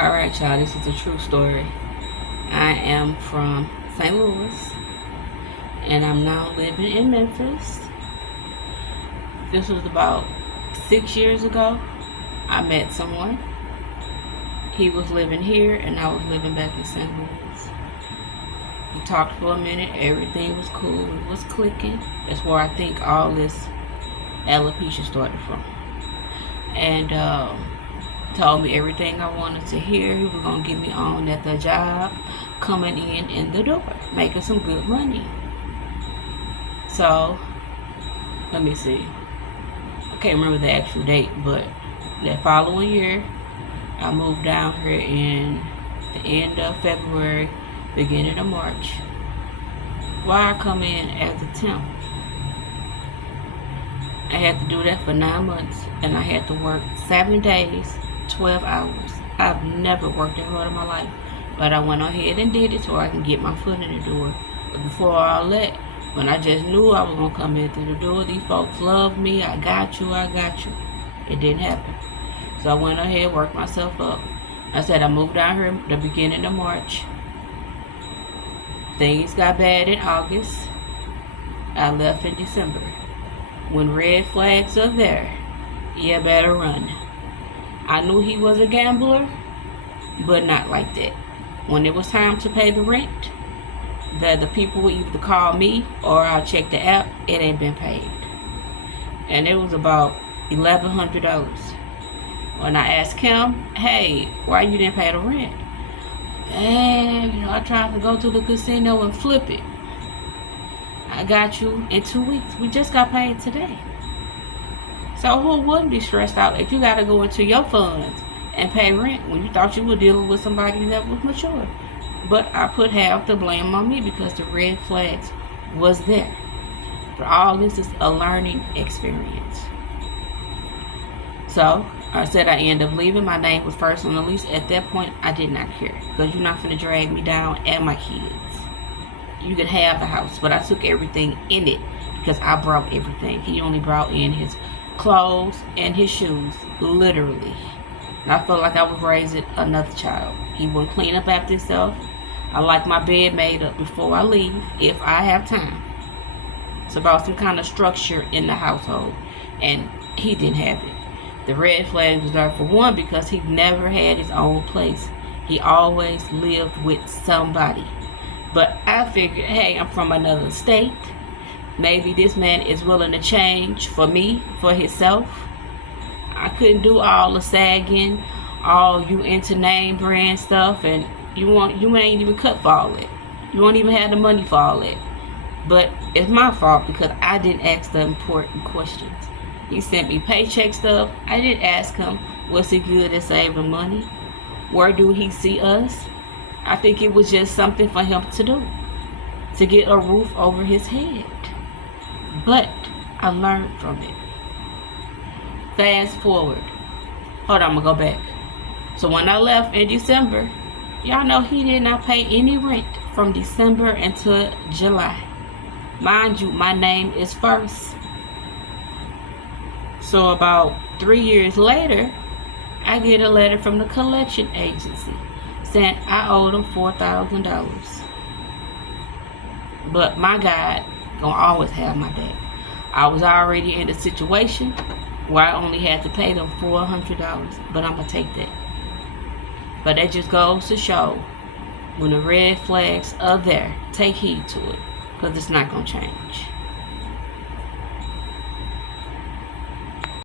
Alright, y'all, this is a true story. I am from St. Louis, and I'm now living in Memphis. This was about 6 years ago. I met someone. He was living here, and I was living back in St. Louis. We talked for a minute. Everything was cool. It was clicking. That's where I think all this alopecia started from. And told me everything I wanted to hear. He was going to get me on at the job, coming in the door, making some good money. So, let me see. I can't remember the actual date, but that following year, I moved down here in the end of February, beginning of March. Why I come in as a temp? I had to do that for 9 months, and I had to work 7 days, 12 hours. I've never worked that hard in my life, but I went ahead and did it so I can get my foot in the door. But before all that, when I just knew I was going to come in through the door, these folks loved me. I got you. It didn't happen. So I went ahead, worked myself up. I said I moved down here the beginning of March. Things got bad in August. I left in December. When red flags are there, you better run. I knew he was a gambler, but not like that. When it was time to pay the rent, the people would either call me or I'll check the app. It ain't been paid. And it was about $1,100. When I asked him, hey, why you didn't pay the rent? And, I tried to go to the casino and flip it. I got you in 2 weeks. We just got paid today. So who wouldn't be stressed out if you got to go into your funds and pay rent when you thought you were dealing with somebody that was mature? But I put half the blame on me because the red flags was there. But all this is a learning experience. So I said I ended up leaving. My name was first on the lease. At that point, I did not care because you're not going to drag me down and my kids. You could have the house, but I took everything in it because I brought everything. He only brought in his clothes and his shoes, literally. And I felt like I was raising another child. He wouldn't clean up after himself. I like my bed made up before I leave, if I have time. It's about some kind of structure in the household, and he didn't have it. The red flag was there for one because he never had his own place. He always lived with somebody. But I figured, hey, I'm from another state. Maybe this man is willing to change for me, for himself. I couldn't do all the sagging, all you into name brand stuff, and you ain't even cut for all that. You won't even have the money for all that. But it's my fault because I didn't ask the important questions. He sent me paycheck stuff. I didn't ask him, was he good at saving money? Where do he see us? I think it was just something for him to do, to get a roof over his head. But I learned from it. Fast forward. Hold on, I'm going to go back. So when I left in December, y'all know he did not pay any rent from December until July. Mind you, my name is first. So about 3 years later, I get a letter from the collection agency saying I owed them $4,000. But my God gonna always have my back. I was already in a situation where I only had to pay them $400, but I'm gonna take that. But that just goes to show, when the red flags are there, take heed to it, because it's not gonna change.